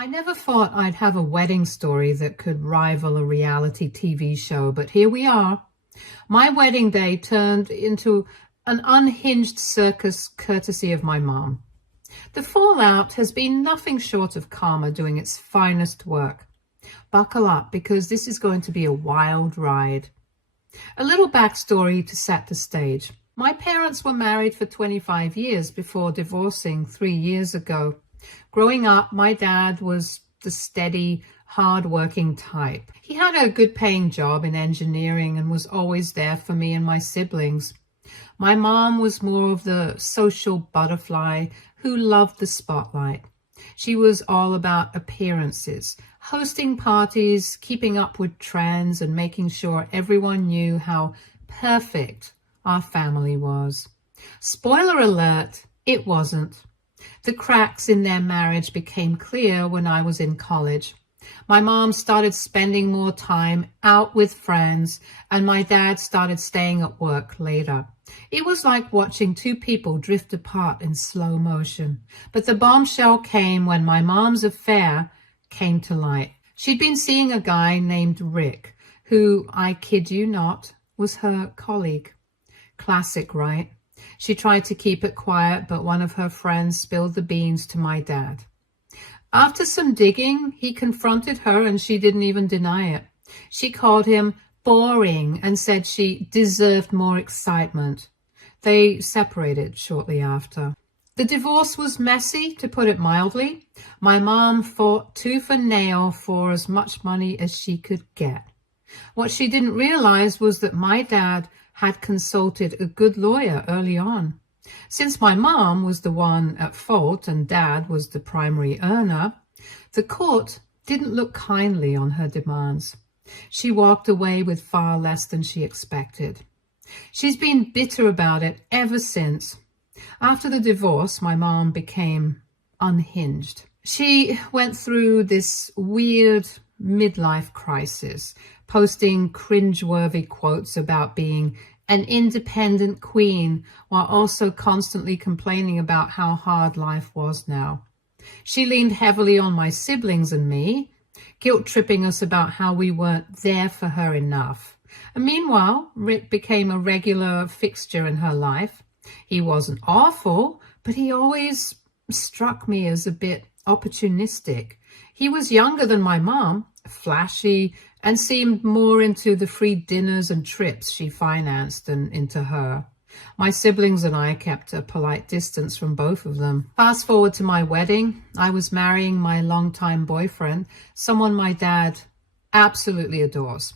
I never thought I'd have a wedding story that could rival a reality TV show, but here we are. My wedding day turned into an unhinged circus courtesy of my mom. The fallout has been nothing short of karma doing its finest work. Buckle up because this is going to be a wild ride. A little backstory to set the stage. My parents were married for 25 years before divorcing 3 years ago. Growing up, my dad was the steady, hard-working type. He had a good-paying job in engineering and was always there for me and my siblings. My mom was more of the social butterfly who loved the spotlight. She was all about appearances, hosting parties, keeping up with trends, and making sure everyone knew how perfect our family was. Spoiler alert, it wasn't. The cracks in their marriage became clear when I was in college. My mom started spending more time out with friends, and my dad started staying at work later. It was like watching two people drift apart in slow motion. But the bombshell came when my mom's affair came to light. She'd been seeing a guy named Rick, who, I kid you not, was her colleague. Classic, right? She tried to keep it quiet, but one of her friends spilled the beans to my dad. After some digging, he confronted her and she didn't even deny it. She called him boring and said she deserved more excitement. They separated shortly after. The divorce was messy, to put it mildly. My mom fought tooth and nail for as much money as she could get. What she didn't realize was that my dad had consulted a good lawyer early on. Since my mom was the one at fault and dad was the primary earner, the court didn't look kindly on her demands. She walked away with far less than she expected. She's been bitter about it ever since. After the divorce, my mom became unhinged. She went through this weird midlife crisis, posting cringeworthy quotes about being an independent queen while also constantly complaining about how hard life was now. She leaned heavily on my siblings and me, guilt-tripping us about how we weren't there for her enough. And meanwhile, Rick became a regular fixture in her life. He wasn't awful, but he always struck me as a bit opportunistic. He was younger than my mom, flashy, and seemed more into the free dinners and trips she financed than into her. My siblings and I kept a polite distance from both of them. Fast forward to my wedding. I was marrying my longtime boyfriend, someone my dad absolutely adores.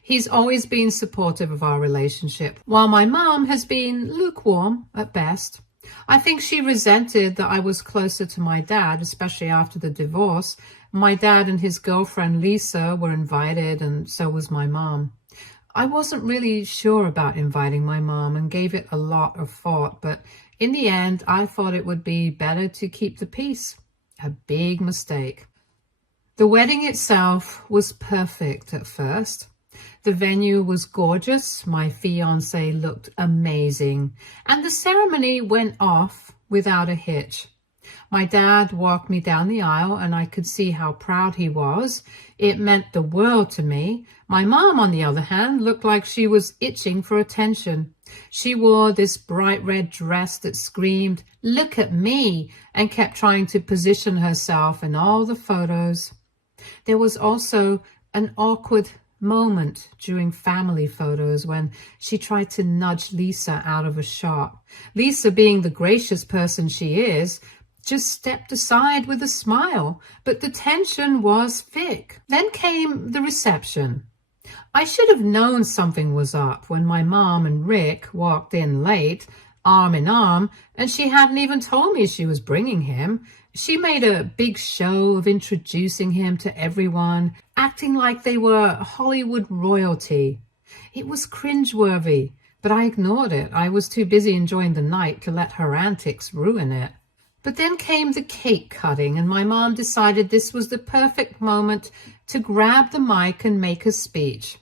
He's always been supportive of our relationship, while my mom has been lukewarm at best. I think she resented that I was closer to my dad, especially after the divorce. My dad and his girlfriend Lisa were invited, and so was my mom. I wasn't really sure about inviting my mom and gave it a lot of thought, but in the end, I thought it would be better to keep the peace. A big mistake. The wedding itself was perfect at first. The venue was gorgeous. My fiance looked amazing, and the ceremony went off without a hitch. My dad walked me down the aisle and I could see how proud he was. It meant the world to me. My mom, on the other hand, looked like she was itching for attention. She wore this bright red dress that screamed, "Look at me," and kept trying to position herself in all the photos. There was also an awkward moment during family photos when she tried to nudge Lisa out of a shot. Lisa, being the gracious person she is, just stepped aside with a smile, but the tension was thick. Then came the reception. I should have known something was up when my mom and Rick walked in late, arm in arm, and she hadn't even told me she was bringing him. She made a big show of introducing him to everyone, acting like they were Hollywood royalty. It was cringeworthy, but I ignored it. I was too busy enjoying the night to let her antics ruin it. But then came the cake cutting, and my mom decided this was the perfect moment to grab the mic and make a speech.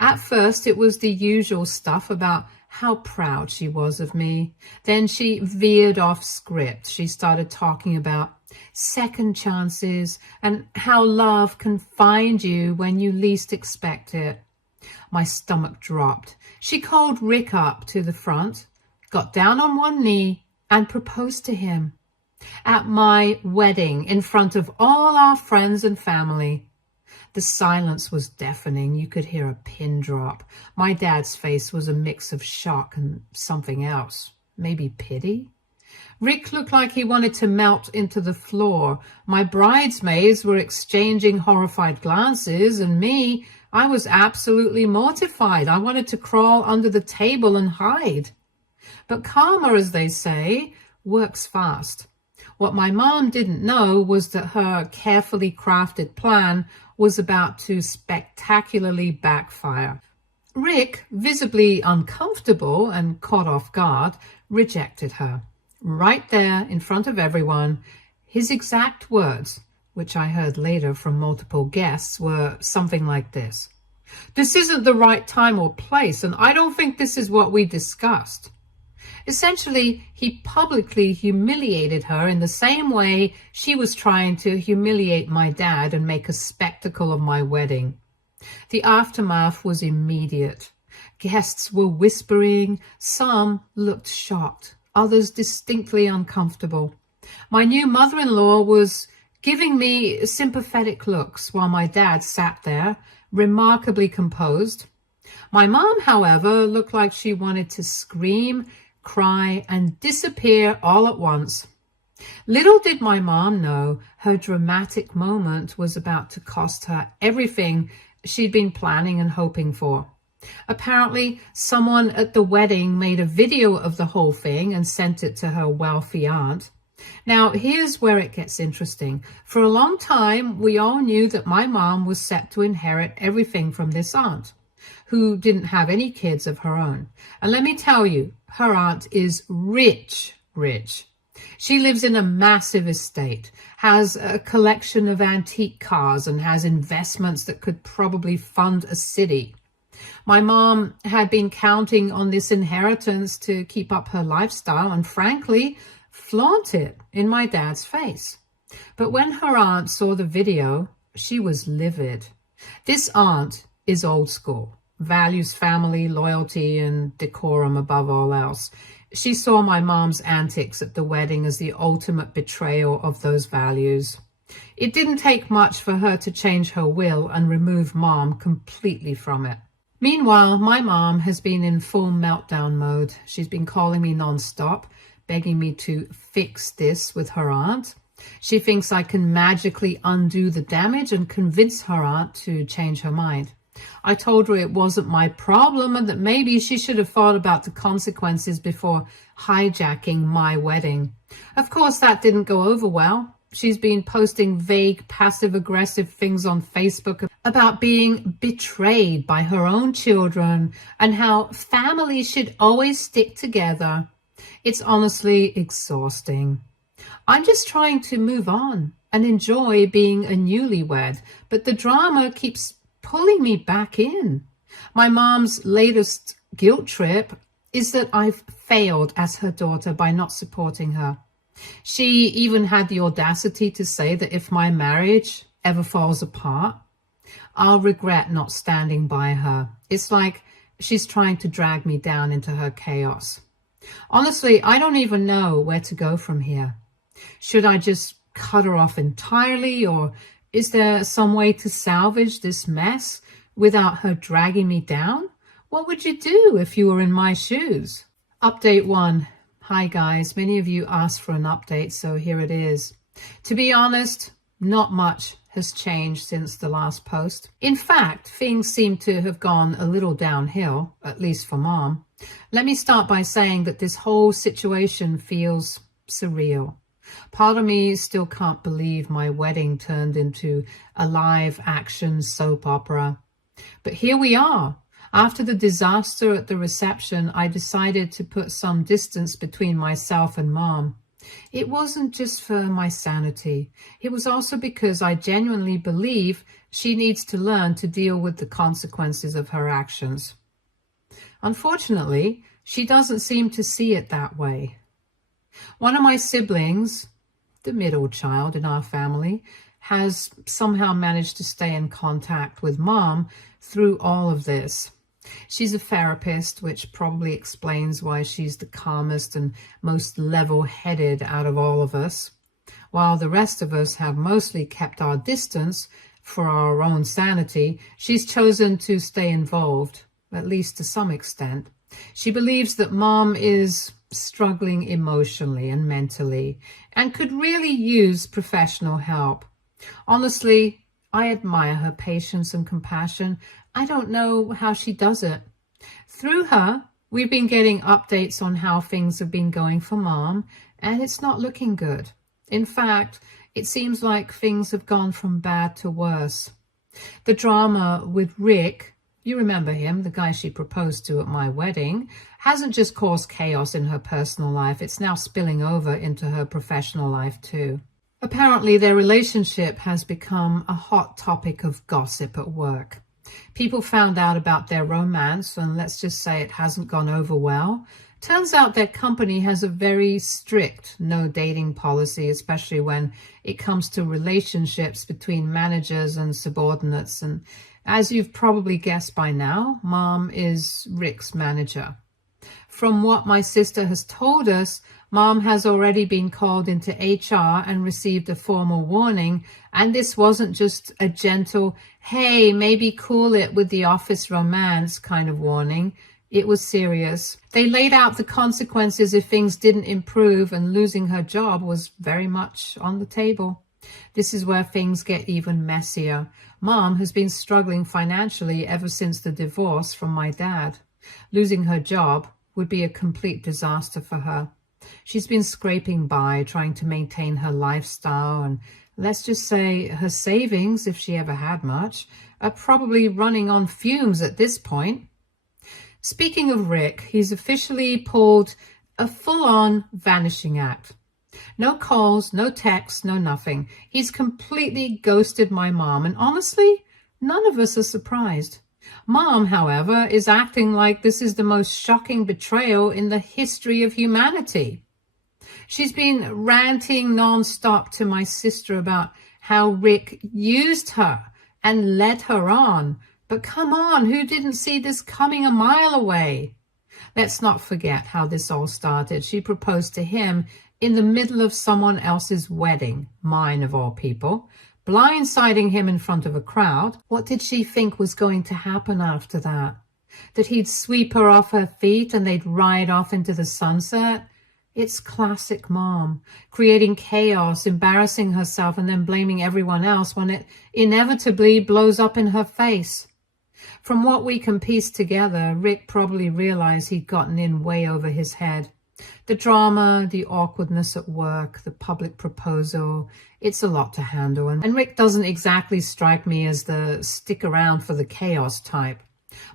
At first, it was the usual stuff about how proud she was of me. Then she veered off script. She started talking about second chances, and how love can find you when you least expect it. My stomach dropped. She called Rick up to the front, got down on one knee, and proposed to him at my wedding in front of all our friends and family. The silence was deafening. You could hear a pin drop. My dad's face was a mix of shock and something else. Maybe pity? Rick looked like he wanted to melt into the floor. My bridesmaids were exchanging horrified glances, and me, I was absolutely mortified. I wanted to crawl under the table and hide. But karma, as they say, works fast. What my mom didn't know was that her carefully crafted plan was about to spectacularly backfire. Rick, visibly uncomfortable and caught off guard, rejected her. Right there in front of everyone, his exact words, which I heard later from multiple guests, were something like this: "This isn't the right time or place, and I don't think this is what we discussed." Essentially, he publicly humiliated her in the same way she was trying to humiliate my dad and make a spectacle of my wedding. The aftermath was immediate. Guests were whispering, some looked shocked, others distinctly uncomfortable. My new mother-in-law was giving me sympathetic looks while my dad sat there, remarkably composed. My mom, however, looked like she wanted to scream, cry, and disappear all at once. Little did my mom know her dramatic moment was about to cost her everything she'd been planning and hoping for. Apparently, someone at the wedding made a video of the whole thing and sent it to her wealthy aunt. Now, here's where it gets interesting. For a long time, we all knew that my mom was set to inherit everything from this aunt, who didn't have any kids of her own. And let me tell you, her aunt is rich. She lives in a massive estate, has a collection of antique cars, and has investments that could probably fund a city. My mom had been counting on this inheritance to keep up her lifestyle and, frankly, flaunt it in my dad's face. But when her aunt saw the video, she was livid. This aunt is old school, values family, loyalty, and decorum above all else. She saw my mom's antics at the wedding as the ultimate betrayal of those values. It didn't take much for her to change her will and remove mom completely from it. Meanwhile, my mom has been in full meltdown mode. She's been calling me nonstop, begging me to fix this with her aunt. She thinks I can magically undo the damage and convince her aunt to change her mind. I told her it wasn't my problem and that maybe she should have thought about the consequences before hijacking my wedding. Of course, that didn't go over well. She's been posting vague, passive-aggressive things on Facebook about being betrayed by her own children and how families should always stick together. It's honestly exhausting. I'm just trying to move on and enjoy being a newlywed, but the drama keeps pulling me back in. My mom's latest guilt trip is that I've failed as her daughter by not supporting her. She even had the audacity to say that if my marriage ever falls apart, I'll regret not standing by her. It's like she's trying to drag me down into her chaos. Honestly, I don't even know where to go from here. Should I just cut her off entirely, or is there some way to salvage this mess without her dragging me down? What would you do if you were in my shoes? Update 1. Hi guys, many of you asked for an update, so here it is. To be honest, not much has changed since the last post. In fact, things seem to have gone a little downhill, at least for Mom. Let me start by saying that this whole situation feels surreal. Part of me still can't believe my wedding turned into a live action soap opera. But here we are. After the disaster at the reception, I decided to put some distance between myself and Mom. It wasn't just for my sanity. It was also because I genuinely believe she needs to learn to deal with the consequences of her actions. Unfortunately, she doesn't seem to see it that way. One of my siblings, the middle child in our family, has somehow managed to stay in contact with Mom through all of this. She's a therapist, which probably explains why she's the calmest and most level-headed out of all of us. While the rest of us have mostly kept our distance for our own sanity, she's chosen to stay involved, at least to some extent. She believes that Mom is struggling emotionally and mentally and could really use professional help. Honestly, I admire her patience and compassion. I don't know how she does it. Through her, we've been getting updates on how things have been going for Mom, and it's not looking good. In fact, it seems like things have gone from bad to worse. The drama with Rick, you remember him, the guy she proposed to at my wedding, hasn't just caused chaos in her personal life, it's now spilling over into her professional life too. Apparently, their relationship has become a hot topic of gossip at work. People found out about their romance, and let's just say it hasn't gone over well. Turns out their company has a very strict no dating policy, especially when it comes to relationships between managers and subordinates. And as you've probably guessed by now, Mom is Rick's manager. From what my sister has told us, Mom has already been called into HR and received a formal warning, and this wasn't just a gentle, hey, maybe cool it with the office romance kind of warning. It was serious. They laid out the consequences if things didn't improve, and losing her job was very much on the table. This is where things get even messier. Mom has been struggling financially ever since the divorce from my dad. Losing her job would be a complete disaster for her. She's been scraping by, trying to maintain her lifestyle, and let's just say her savings, if she ever had much, are probably running on fumes at this point. Speaking of Rick, he's officially pulled a full-on vanishing act. No calls, no texts, no nothing. He's completely ghosted my mom, and honestly, none of us are surprised. Mom, however, is acting like this is the most shocking betrayal in the history of humanity. She's been ranting nonstop to my sister about how Rick used her and led her on. But come on, who didn't see this coming a mile away? Let's not forget how this all started. She proposed to him in the middle of someone else's wedding, mine of all people, blindsiding him in front of a crowd. What did she think was going to happen after that? That he'd sweep her off her feet and they'd ride off into the sunset? It's classic Mom, creating chaos, embarrassing herself, and then blaming everyone else when it inevitably blows up in her face. From what we can piece together, Rick probably realized he'd gotten in way over his head. The drama, the awkwardness at work, the public proposal, it's a lot to handle. And Rick doesn't exactly strike me as the stick around for the chaos type.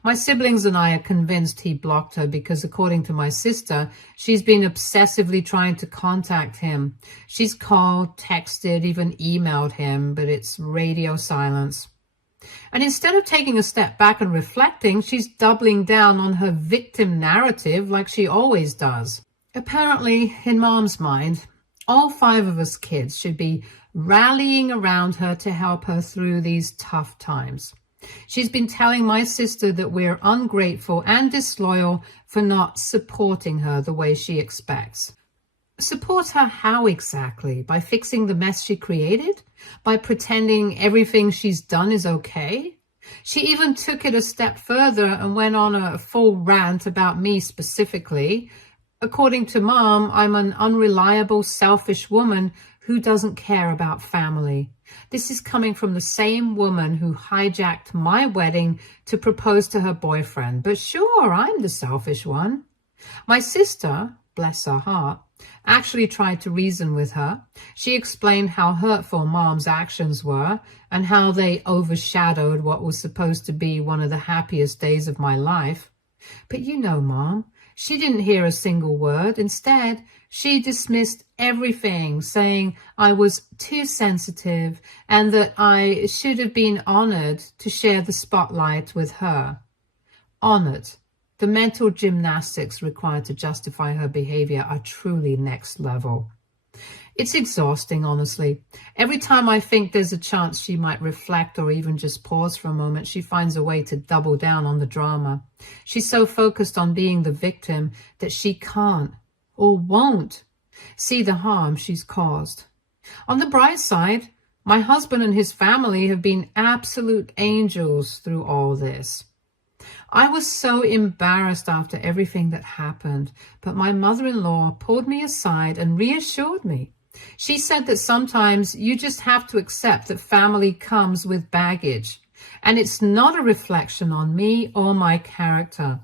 My siblings and I are convinced he blocked her because, according to my sister, she's been obsessively trying to contact him. She's called, texted, even emailed him, but it's radio silence. And instead of taking a step back and reflecting, she's doubling down on her victim narrative like she always does. Apparently, in Mom's mind, all 5 of us kids should be rallying around her to help her through these tough times. She's been telling my sister that we're ungrateful and disloyal for not supporting her the way she expects. Support her how exactly? By fixing the mess she created? By pretending everything she's done is okay? She even took it a step further and went on a full rant about me specifically. According to Mom, I'm an unreliable, selfish woman who doesn't care about family. This is coming from the same woman who hijacked my wedding to propose to her boyfriend. But sure, I'm the selfish one. My sister, bless her heart, actually tried to reason with her. She explained how hurtful Mom's actions were and how they overshadowed what was supposed to be one of the happiest days of my life. But you know, Mom, she didn't hear a single word. Instead, she dismissed everything, saying I was too sensitive and that I should have been honored to share the spotlight with her. Honored. The mental gymnastics required to justify her behavior are truly next level. It's exhausting, honestly. Every time I think there's a chance she might reflect or even just pause for a moment, she finds a way to double down on the drama. She's so focused on being the victim that she can't or won't see the harm she's caused. On the bright side, my husband and his family have been absolute angels through all this. I was so embarrassed after everything that happened, but my mother-in-law pulled me aside and reassured me. She said that sometimes you just have to accept that family comes with baggage, and it's not a reflection on me or my character.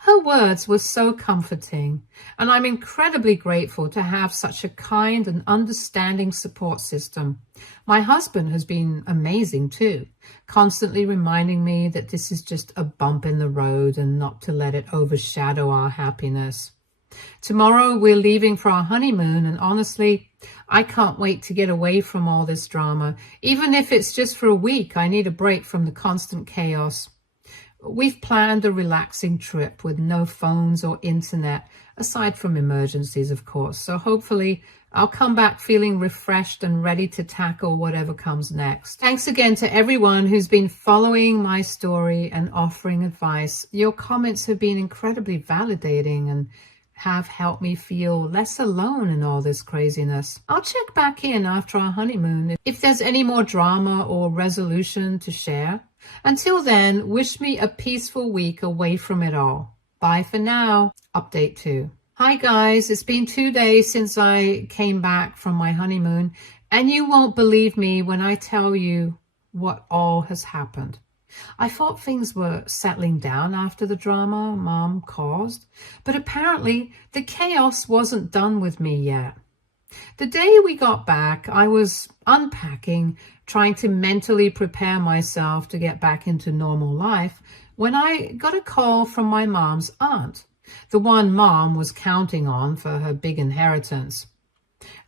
Her words were so comforting, and I'm incredibly grateful to have such a kind and understanding support system. My husband has been amazing too, constantly reminding me that this is just a bump in the road and not to let it overshadow our happiness. Tomorrow we're leaving for our honeymoon, and honestly, I can't wait to get away from all this drama. Even if it's just for a week, I need a break from the constant chaos. We've planned a relaxing trip with no phones or internet, aside from emergencies, of course. So hopefully I'll come back feeling refreshed and ready to tackle whatever comes next. Thanks again to everyone who's been following my story and offering advice. Your comments have been incredibly validating and have helped me feel less alone in all this craziness. I'll check back in after our honeymoon if there's any more drama or resolution to share. Until then, wish me a peaceful week away from it all. Bye for now. Update 2. Hi guys, it's been 2 days since I came back from my honeymoon, and you won't believe me when I tell you what all has happened. I thought things were settling down after the drama Mom caused, but apparently the chaos wasn't done with me yet. The day we got back, I was unpacking, trying to mentally prepare myself to get back into normal life, when I got a call from my mom's aunt, the one Mom was counting on for her big inheritance.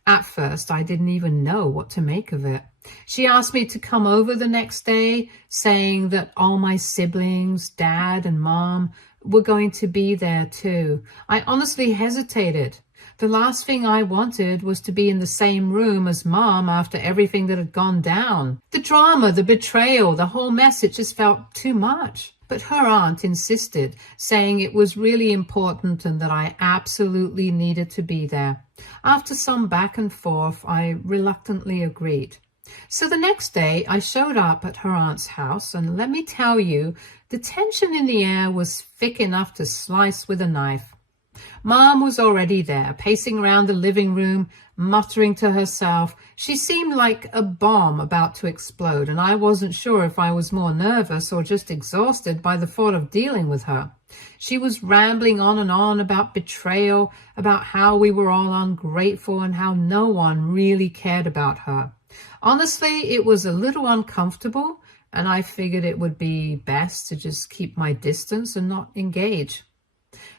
At first, I didn't even know what to make of it. She asked me to come over the next day, saying that all my siblings, Dad and Mom, were going to be there too. I honestly hesitated. The last thing I wanted was to be in the same room as Mom after everything that had gone down. The drama, the betrayal, the whole mess, it just felt too much. But her aunt insisted, saying it was really important and that I absolutely needed to be there. After some back and forth, I reluctantly agreed. So the next day, I showed up at her aunt's house, and let me tell you, the tension in the air was thick enough to slice with a knife. Mom was already there, pacing around the living room, muttering to herself. She seemed like a bomb about to explode, and I wasn't sure if I was more nervous or just exhausted by the thought of dealing with her. She was rambling on and on about betrayal, about how we were all ungrateful and how no one really cared about her. Honestly, it was a little uncomfortable, and I figured it would be best to just keep my distance and not engage.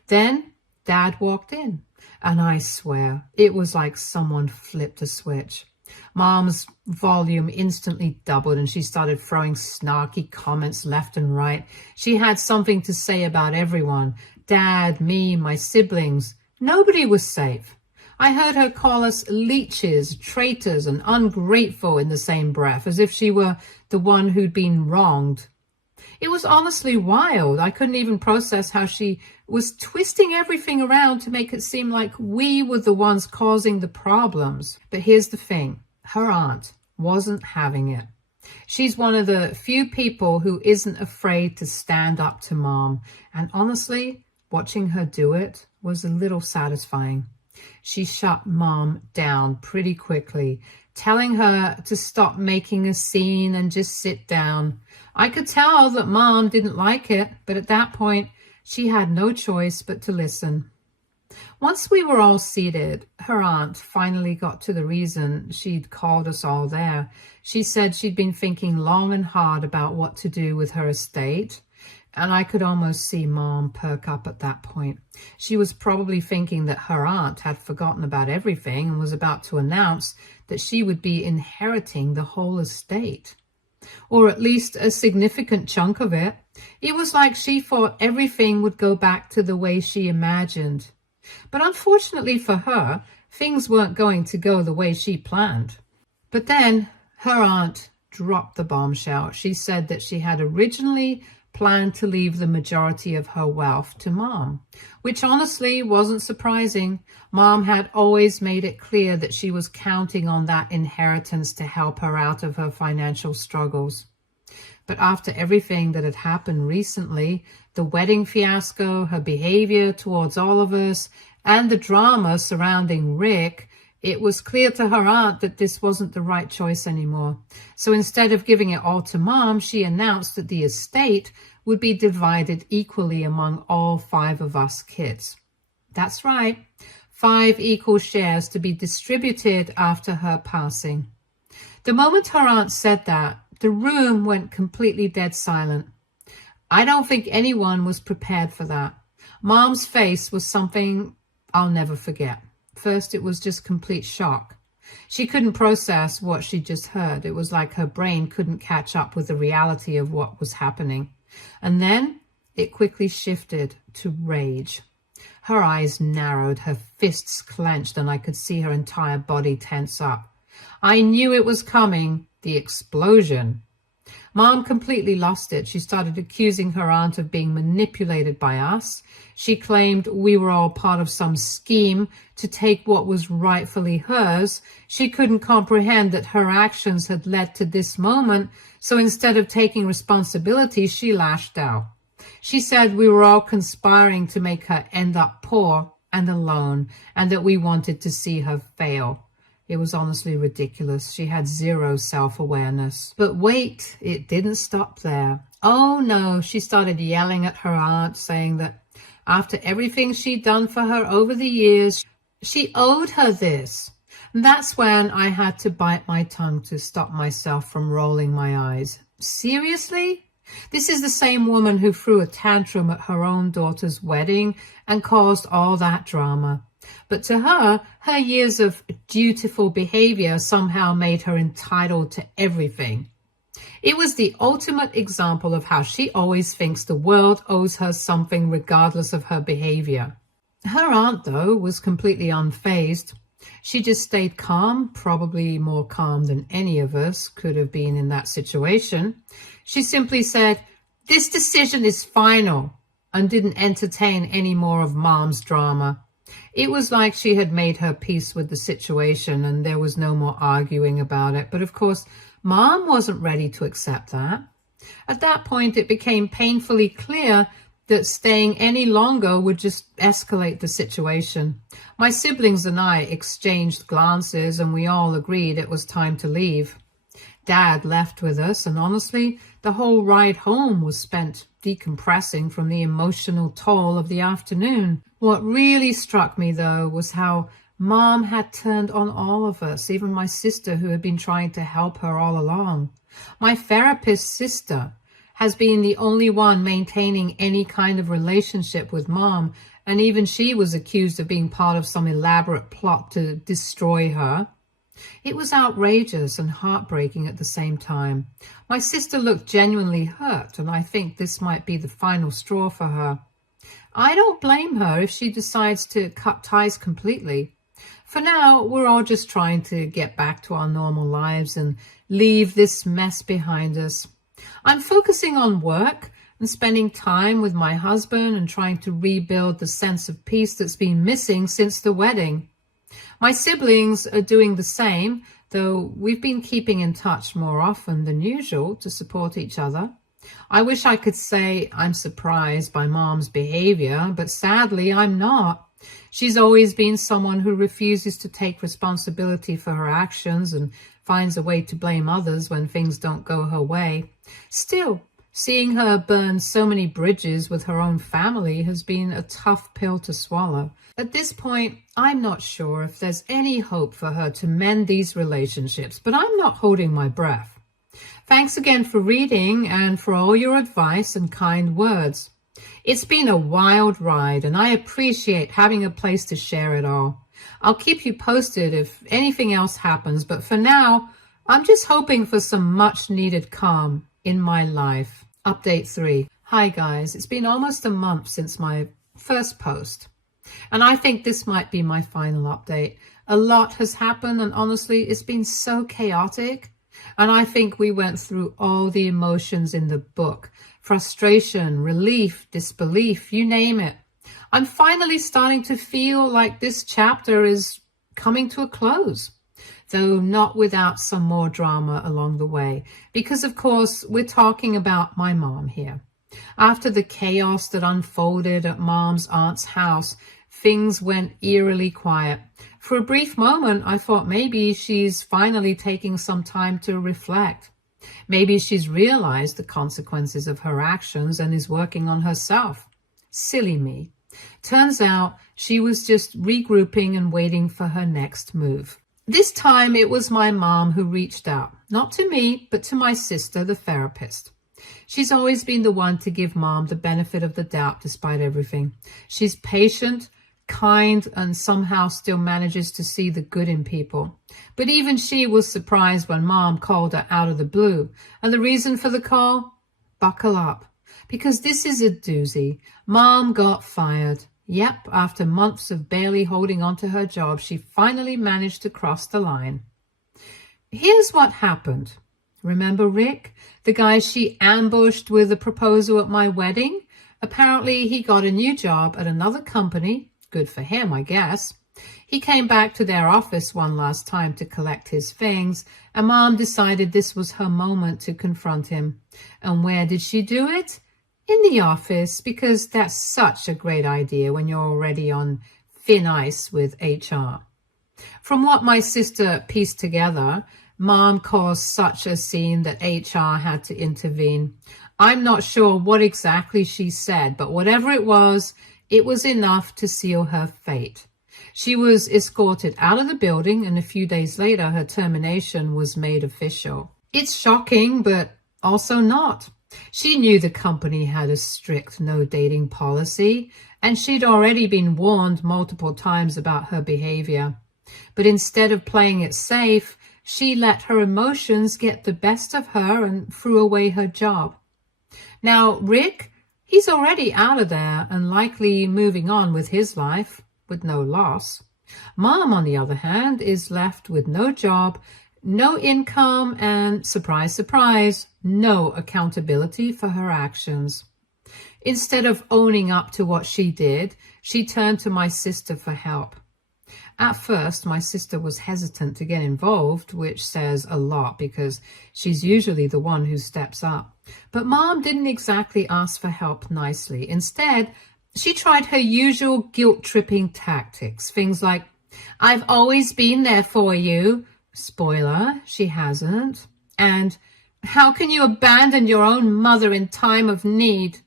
Then Dad walked in, and I swear, it was like someone flipped a switch. Mom's volume instantly doubled, and she started throwing snarky comments left and right. She had something to say about everyone. Dad, me, my siblings. Nobody was safe. I heard her call us leeches, traitors, and ungrateful in the same breath, as if she were the one who'd been wronged. It was honestly wild. I couldn't even process how she was twisting everything around to make it seem like we were the ones causing the problems. But here's the thing. Her aunt wasn't having it. She's one of the few people who isn't afraid to stand up to Mom. And honestly, watching her do it was a little satisfying. She shut Mom down pretty quickly, telling her to stop making a scene and just sit down. I could tell that Mom didn't like it, but at that point, she had no choice but to listen. Once we were all seated, her aunt finally got to the reason she'd called us all there. She said she'd been thinking long and hard about what to do with her estate, and I could almost see Mom perk up at that point. She was probably thinking that her aunt had forgotten about everything and was about to announce that she would be inheriting the whole estate, or at least a significant chunk of it. It was like she thought everything would go back to the way she imagined. But unfortunately for her, things weren't going to go the way she planned. But then her aunt dropped the bombshell. She said that she had originally planned to leave the majority of her wealth to Mom, which honestly wasn't surprising. Mom had always made it clear that she was counting on that inheritance to help her out of her financial struggles. But after everything that had happened recently, the wedding fiasco, her behavior towards all of us, and the drama surrounding Rick, it was clear to her aunt that this wasn't the right choice anymore. So instead of giving it all to Mom, she announced that the estate would be divided equally among all 5 of us kids. That's right, 5 equal shares to be distributed after her passing. The moment her aunt said that, the room went completely dead silent. I don't think anyone was prepared for that. Mom's face was something I'll never forget. First, it was just complete shock. She couldn't process what she just heard. It was like her brain couldn't catch up with the reality of what was happening. And then it quickly shifted to rage. Her eyes narrowed, her fists clenched, and I could see her entire body tense up. I knew it was coming, the explosion. Mom completely lost it. She started accusing her aunt of being manipulated by us. She claimed we were all part of some scheme to take what was rightfully hers. She couldn't comprehend that her actions had led to this moment, so instead of taking responsibility, she lashed out. She said we were all conspiring to make her end up poor and alone, and that we wanted to see her fail. It was honestly ridiculous. She had zero self-awareness. But wait, it didn't stop there. Oh no, she started yelling at her aunt, saying that after everything she'd done for her over the years, she owed her this. And that's when I had to bite my tongue to stop myself from rolling my eyes. Seriously? This is the same woman who threw a tantrum at her own daughter's wedding and caused all that drama. But to her, her years of dutiful behavior somehow made her entitled to everything. It was the ultimate example of how she always thinks the world owes her something regardless of her behavior. Her aunt, though, was completely unfazed. She just stayed calm, probably more calm than any of us could have been in that situation. She simply said, "This decision is final," and didn't entertain any more of Mom's drama. It was like she had made her peace with the situation and there was no more arguing about it. But of course, Mom wasn't ready to accept that. At that point, it became painfully clear that staying any longer would just escalate the situation. My siblings and I exchanged glances and we all agreed it was time to leave. Dad left with us, and honestly, the whole ride home was spent decompressing from the emotional toll of the afternoon. What really struck me, though, was how Mom had turned on all of us, even my sister, who had been trying to help her all along. My therapist sister has been the only one maintaining any kind of relationship with Mom, and even she was accused of being part of some elaborate plot to destroy her. It was outrageous and heartbreaking at the same time. My sister looked genuinely hurt, and I think this might be the final straw for her. I don't blame her if she decides to cut ties completely. For now, we're all just trying to get back to our normal lives and leave this mess behind us. I'm focusing on work and spending time with my husband and trying to rebuild the sense of peace that's been missing since the wedding. My siblings are doing the same, though we've been keeping in touch more often than usual to support each other. I wish I could say I'm surprised by Mom's behavior, but sadly I'm not. She's always been someone who refuses to take responsibility for her actions and finds a way to blame others when things don't go her way. Still, seeing her burn so many bridges with her own family has been a tough pill to swallow. At this point, I'm not sure if there's any hope for her to mend these relationships, but I'm not holding my breath. Thanks again for reading and for all your advice and kind words. It's been a wild ride, and I appreciate having a place to share it all. I'll keep you posted if anything else happens, but for now, I'm just hoping for some much-needed calm in my life. Update 3. Hi guys, it's been almost a month since my first post, and I think this might be my final update. A lot has happened, and honestly, it's been so chaotic. And I think we went through all the emotions in the book: frustration, relief, disbelief, you name it. I'm finally starting to feel like this chapter is coming to a close, though not without some more drama along the way, because of course we're talking about my mom here. After the chaos that unfolded at Mom's aunt's house, things went eerily quiet. For a brief moment, I thought maybe she's finally taking some time to reflect. Maybe she's realized the consequences of her actions and is working on herself. Silly me. Turns out she was just regrouping and waiting for her next move. This time it was my mom who reached out, not to me, but to my sister, the therapist. She's always been the one to give Mom the benefit of the doubt despite everything. She's patient, kind, and somehow still manages to see the good in people. But even she was surprised when Mom called her out of the blue. And the reason for the call? Buckle up, because this is a doozy. Mom got fired. Yep, after months of barely holding on to her job, she finally managed to cross the line. Here's what happened. Remember Rick, the guy she ambushed with a proposal at my wedding? Apparently he got a new job at another company. Good for him, I guess. He came back to their office one last time to collect his things, and Mom decided this was her moment to confront him. And where did she do it? In the office, because that's such a great idea when you're already on thin ice with HR. From what my sister pieced together, Mom caused such a scene that HR had to intervene. I'm not sure what exactly she said, but whatever it was enough to seal her fate. She was escorted out of the building, and a few days later, her termination was made official. It's shocking, but also not. She knew the company had a strict no dating policy, and she'd already been warned multiple times about her behavior. But instead of playing it safe, she let her emotions get the best of her and threw away her job. Now, Rick, he's already out of there and likely moving on with his life with no loss. Mom, on the other hand, is left with no job, no income, and surprise, surprise, no accountability for her actions. Instead of owning up to what she did, she turned to my sister for help. At first, my sister was hesitant to get involved, which says a lot because she's usually the one who steps up. But Mom didn't exactly ask for help nicely. Instead, she tried her usual guilt-tripping tactics. Things like, "I've always been there for you." Spoiler, she hasn't. And, "How can you abandon your own mother in time of need?"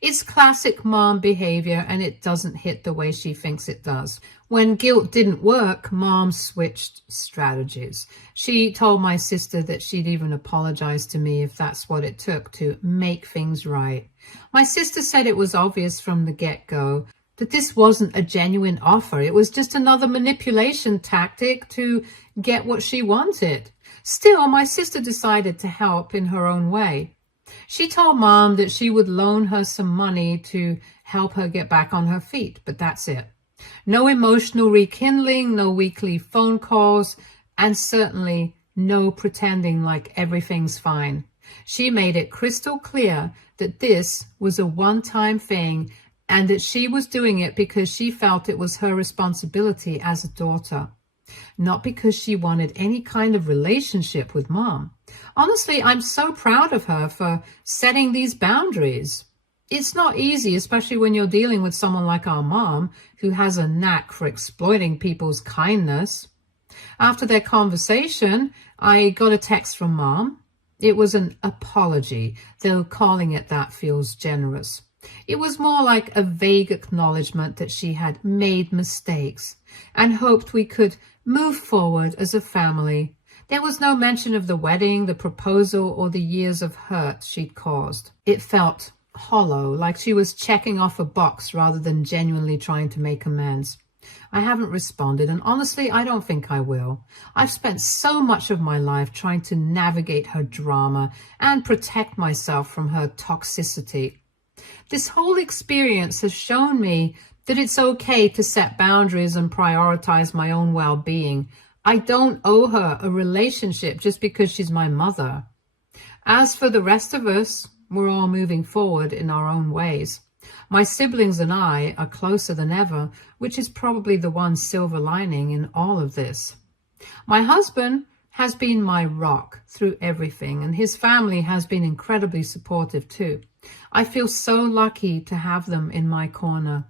It's classic Mom behavior, and it doesn't hit the way she thinks it does. When guilt didn't work, Mom switched strategies. She told my sister that she'd even apologize to me if that's what it took to make things right. My sister said it was obvious from the get-go that this wasn't a genuine offer. It was just another manipulation tactic to get what she wanted. Still, my sister decided to help in her own way. She told Mom that she would loan her some money to help her get back on her feet, but that's it. No emotional rekindling, no weekly phone calls, and certainly no pretending like everything's fine. She made it crystal clear that this was a one-time thing and that she was doing it because she felt it was her responsibility as a daughter, not because she wanted any kind of relationship with Mom. Honestly, I'm so proud of her for setting these boundaries. It's not easy, especially when you're dealing with someone like our mom, who has a knack for exploiting people's kindness. After their conversation, I got a text from Mom. It was an apology, though calling it that feels generous. It was more like a vague acknowledgement that she had made mistakes and hoped we could move forward as a family. There was no mention of the wedding, the proposal, or the years of hurt she'd caused. It felt hollow, like she was checking off a box rather than genuinely trying to make amends. I haven't responded, and honestly, I don't think I will. I've spent so much of my life trying to navigate her drama and protect myself from her toxicity. This whole experience has shown me that it's okay to set boundaries and prioritize my own well-being. I don't owe her a relationship just because she's my mother. As for the rest of us, we're all moving forward in our own ways. My siblings and I are closer than ever, which is probably the one silver lining in all of this. My husband has been my rock through everything, and his family has been incredibly supportive too. I feel so lucky to have them in my corner.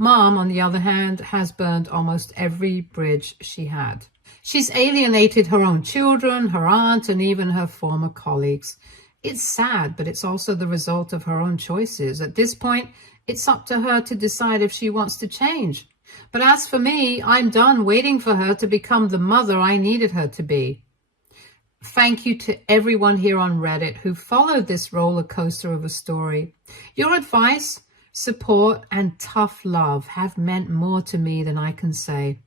Mom, on the other hand, has burned almost every bridge she had. She's alienated her own children, her aunt, and even her former colleagues. It's sad, but it's also the result of her own choices. At this point, it's up to her to decide if she wants to change. But as for me, I'm done waiting for her to become the mother I needed her to be. Thank you to everyone here on Reddit who followed this roller coaster of a story. Your advice, support, and tough love have meant more to me than I can say.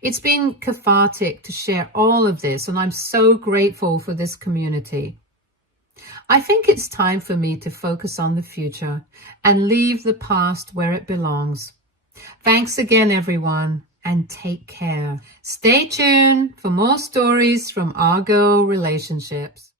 It's been cathartic to share all of this, and I'm so grateful for this community. I think it's time for me to focus on the future and leave the past where it belongs. Thanks again, everyone, and take care. Stay tuned for more stories from Our Girl Relationships.